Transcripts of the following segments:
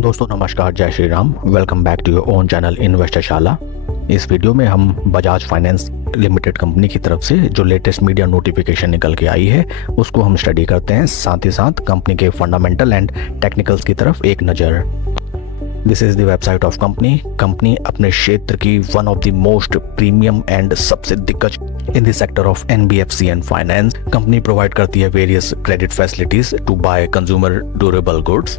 दोस्तों नमस्कार, जय Shri Ram. Welcome back to your own channel investor Shala. इस वीडियो में हम बजाज फाइनेंस लिमिटेड कंपनी की तरफ से जो लेटेस्ट मीडिया नोटिफिकेशन निकल के आई है उसको हम स्टडी करते हैं, साथ ही साथ कंपनी के फंडामेंटल एंड टेक्निकल्स की तरफ एक नज़र। This is the website of company अपने क्षेत्र की one of the most premium and सबसे दिग्गज in the sector of NBFC and finance. Company provide करती है various credit facilities to buy consumer durable goods.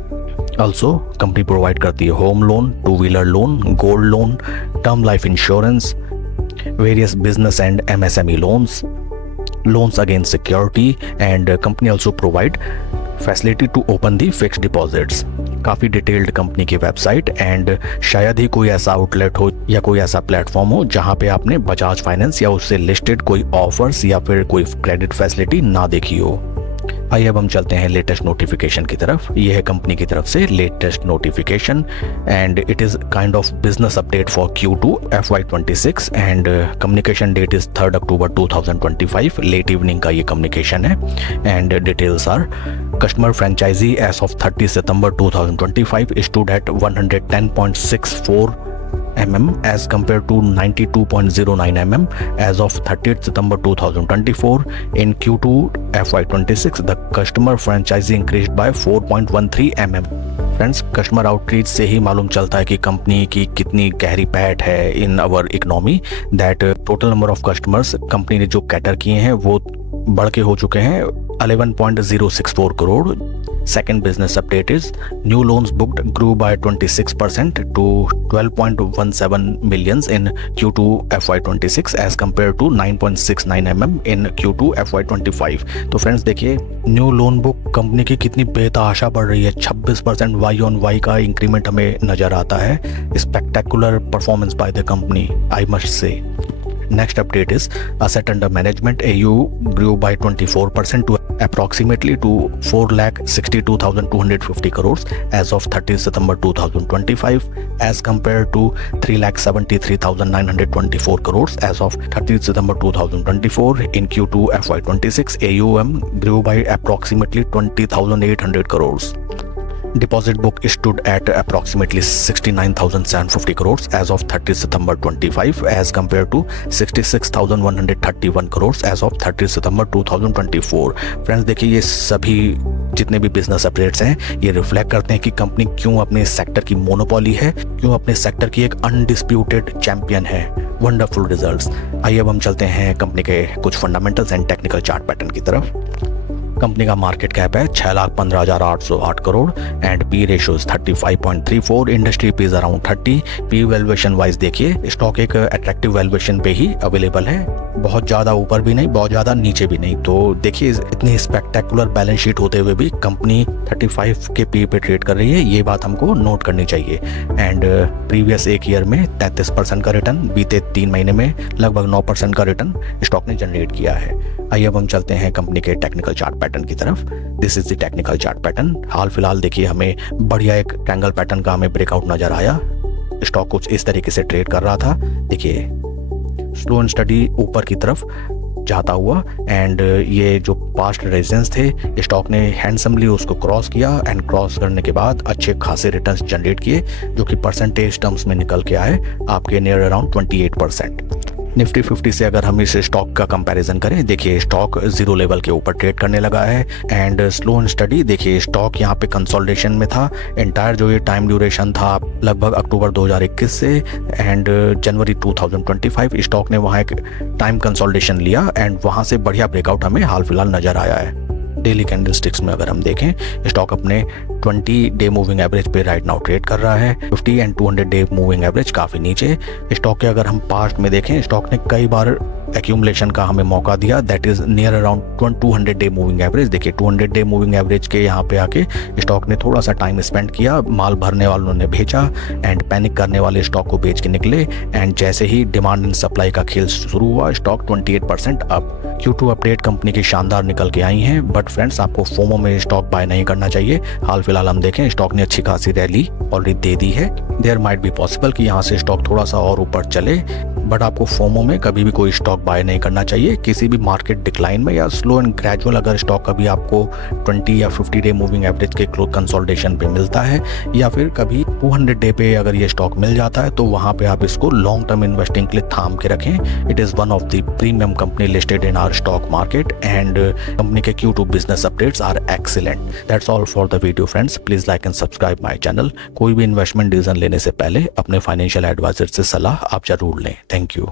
Also company provide करती है home loan, two wheeler loan, gold loan, term life insurance, various business and MSME loans against security, and company also provide facility to open the fixed deposits। काफ़ी detailed company की website, and शायद ही कोई ऐसा outlet हो या कोई ऐसा platform हो जहां पे आपने बजाज फाइनेंस या उससे लिस्टेड कोई ऑफर्स या फिर कोई क्रेडिट फैसिलिटी ना देखी हो। आइए अब हम चलते हैं लेटेस्ट नोटिफिकेशन की तरफ। ये है कंपनी की तरफ से latest notification, and it is kind of business update for Q2 FY26, and communication date is 3 October 2025। Late evening का ये कम्युनिकेशन है, and details are customer franchisee as of 30 September 2025 stood at 110.64 mm as compared to 92.09 mm as of 30th September 2024. In Q2 FY26, the customer franchise increased by 4.13 mm. Friends, customer outreach से ही मालूम चलता है कि company की कितनी गहरी पैठ है in our economy. That total number of customers company ने जो कैटर किए हैं वो बढ़ के हो चुके हैं 11.064 crore. Second business update is new loans booked grew by 26% to 12.17 millions in Q2 FY26 as compared to 9.69 mm in Q2 FY25। तो फ्रेंड्स देखिए, न्यू लोन बुक कंपनी की कितनी बेतहाशा बढ़ रही है। 26% Y-on-Y का इंक्रीमेंट हमें नजर आता है। Spectacular performance by the company, I must say. Next update is asset under management AU grew by 24% to approximately to 4,62,250 crores as of 30 September 2025 as compared to 3,73,924 crores as of 30 September 2024. In Q2 FY26, AUM grew by approximately 20,800 crores. Deposit book stood at approximately 69,750 crores as of 30 September 25 as compared to 66,131 crores as of 30 September 2024। Friends देखिए, ये सभी जितने भी business updates हैं ये reflect करते हैं कि कंपनी क्यों अपने सेक्टर की मोनोपोली है, क्यों अपने सेक्टर की एक अनडिस्प्यूटेड चैंपियन है। Wonderful results. आइए अब हम चलते हैं कंपनी के कुछ fundamentals and technical chart pattern की तरफ। कंपनी का मार्केट कैप है 6,15,808 crore, and P ratio 35.34। Industry P around 30। P valuation wise देखिए, स्टॉक एक अट्रैक्टिव वैल्यूएशन पे ही अवेलेबल है, बहुत ज़्यादा ऊपर भी नहीं, बहुत ज़्यादा नीचे भी नहीं। तो देखिए, इतनी स्पेक्टेकुलर बैलेंस शीट होते हुए भी कंपनी 35 के पी पे ट्रेड कर रही है, ये बात हमको नोट करनी चाहिए। एंड प्रीवियस एक ईयर में 33% का रिटर्न, बीते 3 महीने में लगभग 9% का रिटर्न स्टॉक ने जनरेट किया है। आइए अब हम चलते हैं कंपनी के टेक्निकल चार्ट पैटर्न की तरफ। This is the technical chart pattern. हाल फिलहाल देखिए, हमें बढ़िया एक ट्रायंगल पैटर्न का हमें ब्रेकआउट नजर आया। स्टॉक कुछ इस तरीके से ट्रेड कर रहा था। देखिए, स्लो एंड स्टडी ऊपर की तरफ जाता हुआ, एंड ये जो पास्ट रेजिस्टेंस थे स्टॉक ने हैंडसमली उसको क्रॉस किया, एंड क्रॉस करने के बाद अच्छे खासे रिटर्न्स जनरेट किए, जो कि परसेंटेज टर्म्स में निकल के आए आपके नियर अराउंड 28%। निफ्टी 50 से अगर हम इस स्टॉक का कंपैरिजन करें, देखिए स्टॉक जीरो लेवल के ऊपर ट्रेड करने लगा है। एंड स्लो एंड स्टडी देखिए, स्टॉक यहाँ पे कंसोलिडेशन में था। एंटायर जो ये टाइम ड्यूरेशन था लगभग अक्टूबर 2021 से एंड जनवरी 2025, स्टॉक ने वहाँ एक टाइम कंसोलिडेशन लिया, एंड वहाँ से बढ़िया ब्रेकआउट हमें हाल फिलहाल नजर आया है। डेली कैंडलस्टिक्स में अगर हम देखें, स्टॉक अपने 20 डे मूविंग एवरेज पे राइट नाउ ट्रेड कर रहा है। 50 एंड 200 डे मूविंग एवरेज काफ़ी नीचे। स्टॉक के अगर हम पास्ट में देखें, स्टॉक ने कई बार एक्यूमुलेशन का हमें मौका दिया, that is near around 200 day moving average. देखिए 200 डे मूविंग एवरेज के यहाँ पे आके स्टॉक ने थोड़ा सा टाइम स्पेंड किया, माल भरने वालों ने भेजा, एंड पैनिक करने वाले स्टॉक को बेच के निकले, एंड जैसे ही डिमांड एंड सप्लाई का खेल शुरू हुआ, stock 28% up. Q2 update company की शानदार निकल के आई हैं, बट फ्रेंड्स आपको फोमो में स्टॉक बाय नहीं करना चाहिए। हाल फिलहाल हम देखें स्टॉक ने अच्छी खासी रैली ऑलरेडी दे दी है। देयर माइट बी पॉसिबल कि यहाँ से स्टॉक थोड़ा सा और ऊपर चले, बट आपको फोमो में कभी भी कोई स्टॉक बाय नहीं करना चाहिए। किसी भी मार्केट डिक्लाइन में या स्लो एंड ग्रेजुअल अगर स्टॉक कभी आपको 20 या 50 डे मूविंग एवरेज के क्लोज कंसोलिडेशन पे मिलता है, या फिर कभी 200 डे पे अगर ये स्टॉक मिल जाता है, तो वहाँ पे आप इसको लॉन्ग टर्म इन्वेस्टिंग के लिए थाम के रखें। It is one of the premium company listed in our stock market and company के Q2 business updates are excellent. That's all for the video friends. Please like and subscribe my channel. कोई भी investment decision लेने से पहले अपने financial adviser से सलाह आप जरूर लें। Thank you.